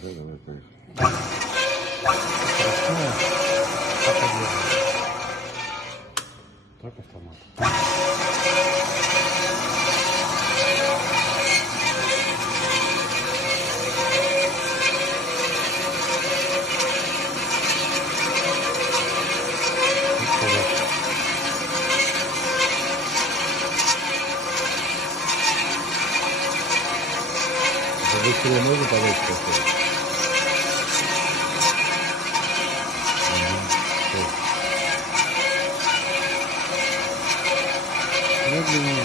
Да, давай, поехали. Красная. Так и делаем. Так автомат. Быстрее можно подать такое? Медленнее.